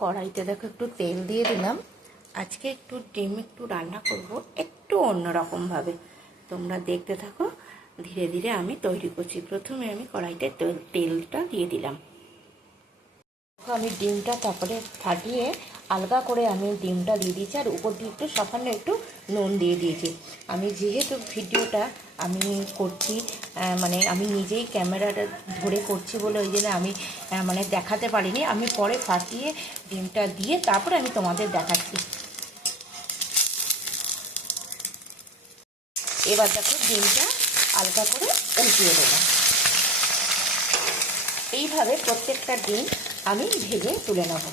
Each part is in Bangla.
কড়াইতে দেখো একটু তেল দিয়ে দিলাম। আজকে একটু ডিম রান্না করব একটু অন্যরকমভাবে। তোমরা দেখতে থাকো, ধীরে ধীরে আমি তৈরি করছি। প্রথমে আমি কড়াইতে তেলটা দিয়ে দিলাম। আমি ডিমটা তারপরে ফাটিয়ে আলগা করে আমি ডিমটা দিয়ে দিয়েছি, আর উপর দিয়ে একটু সামান্য একটু নুন দিয়ে দিয়েছি। আমি যেহেতু ভিডিওটা আমি করছি, মানে আমি নিজেই ক্যামেরাটা ধরে করছি বলে ওই জন্য আমি মানে দেখাতে পারিনি। আমি পরে ফাটিয়ে ডিমটা দিয়ে তারপরে আমি তোমাদের দেখাচ্ছি। এবার দেখো ডিমটা আলগা করে উল্টিয়ে দেবো। এইভাবে প্রত্যেকটা ডিম আমি ভেজে তুলে নেব।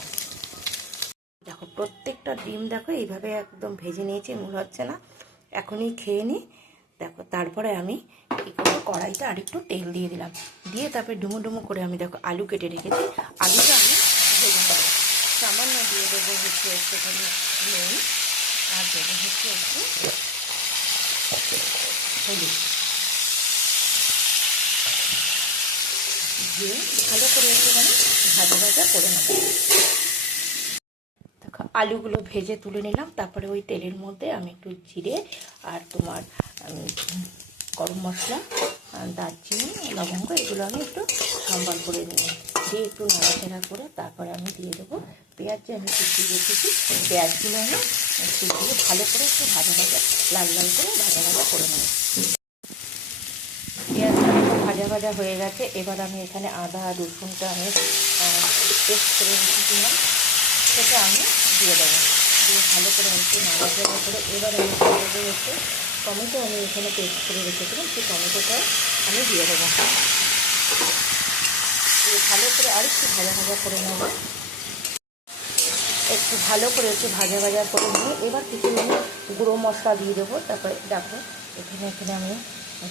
দেখো প্রত্যেকটা ডিম দেখো এইভাবে একদম ভেজে নিয়েছি, মনে হচ্ছে না। এখনই খেয়ে নিই। দেখো তারপরে আমি কী করবো, কড়াইতে আরেকটু তেল দিয়ে দিলাম, দিয়ে তারপরে ডুমো ডুমো করে আমি দেখো আলু কেটে রেখেছি, আলুটা আমি ভেজে দেবো। সামান্য দিয়ে দেবো হচ্ছে একটুখানি নুন, আর দেবো হচ্ছে একটু হলুদ, দিয়ে ভালো করে একটুখানি ভাজা ভাজা করে নেব। দেখো আলুগুলো ভেজে তুলে নিলাম। তারপরে ওই তেলের মধ্যে আমি একটু জিরে আর তোমার গরম মশলা, দারচিনি, লবঙ্গ, এগুলো আমি একটু সম্বর করে নিই, দিয়ে একটু নাড়াচাড়া করে তারপরে আমি দিয়ে দেবো পেঁয়াজ। যে আমি কুচিয়ে রেখেছি পেঁয়াজগুলো আমি কুচিয়ে ভালো করে একটু ভাজা ভাজা লাল লাল করে ভাজা ভাজা করে নেব। পেঁয়াজটা ভাজা ভাজা হয়ে গেছে। এবার আমি এখানে আদা রসুনটা আমি পেস্ট করে রেখেছিলাম, সেটা আমি দিয়ে দেবো। দিয়ে ভালো করে একটু নাড়াচাড়া করে এবার আমি দিয়ে দেবো হচ্ছে টমেটো। আমি এখানে পেস্ট করে রেখেছিলাম, সেই টমেটোটা আমি দিয়ে দেবো। দিয়ে ভালো করে আর একটু ভাজা ভাজা করে নেব। একটু ভালো করে একটু ভাজা ভাজা করে নিয়ে এবার কিছু আমি গুঁড়ো মশলা দিয়ে দেবো। তারপরে দেখো এখানে আমি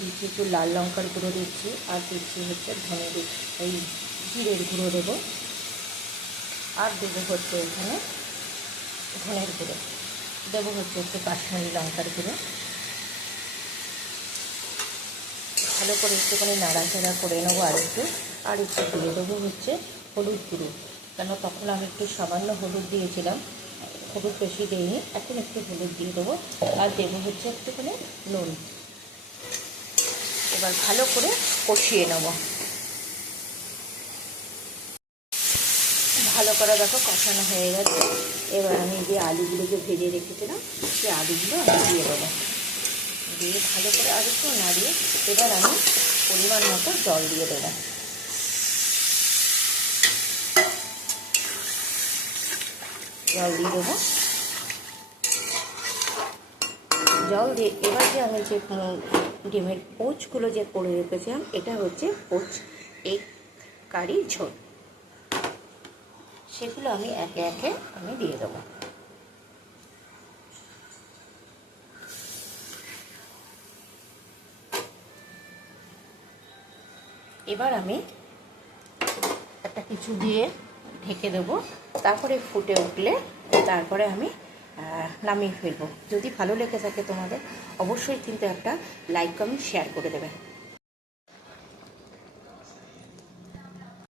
দিচ্ছি একটু লাল লঙ্কার গুঁড়ো দিচ্ছি, আর দিচ্ছি হচ্ছে এই জিরের গুঁড়ো দেবো, আর দেবো হচ্ছে এখানে ধনের গুঁড়ো, দেবো হচ্ছে একটু কাশ্মীরি লঙ্কার গুঁড়ো। ভালো করে একটুখানি নাড়াচাড়া করে নেবো। আর একটু দিয়ে দেবো হচ্ছে হলুদ গুঁড়ো, কেন তখন আমি একটু সামান্য হলুদ দিয়েছিলাম, হলুদ বেশি দিইনি, এখন একটু হলুদ দিয়ে দেবো। আর দেবো হচ্ছে একটুখানি নুন। এবার ভালো করে কষিয়ে নেব। ভালো করে দেখো কষানো হয়ে গেছে। এবার আমি যে আলুগুলোকে ভেজে রেখেছিলাম সেই আলুগুলো আমি দিয়ে দেবো, দিয়ে ভালো করে আর একটু নাড়িয়ে এবার আমি পরিমাণ মতো জল দিয়ে দেবো। জল দিয়ে দেবো। জল দিয়ে এবার যে আমি যে ডিমের পোচগুলো যে করে রেখেছিলাম, এটা হচ্ছে পোচ এগ কারি ঝোল, সেগুলো আমি একে একে আমি দিয়ে দেবো। এবার আমি একটা কিছু দিয়ে ঢেকে দেবো। তারপরে ফুটে উঠলে তারপরে আমি নামিয়ে ফেলবো। যদি ভালো লেগে থাকে তোমাদের, অবশ্যই কিন্তু একটা লাইক কমেন্ট শেয়ার করে দেবে।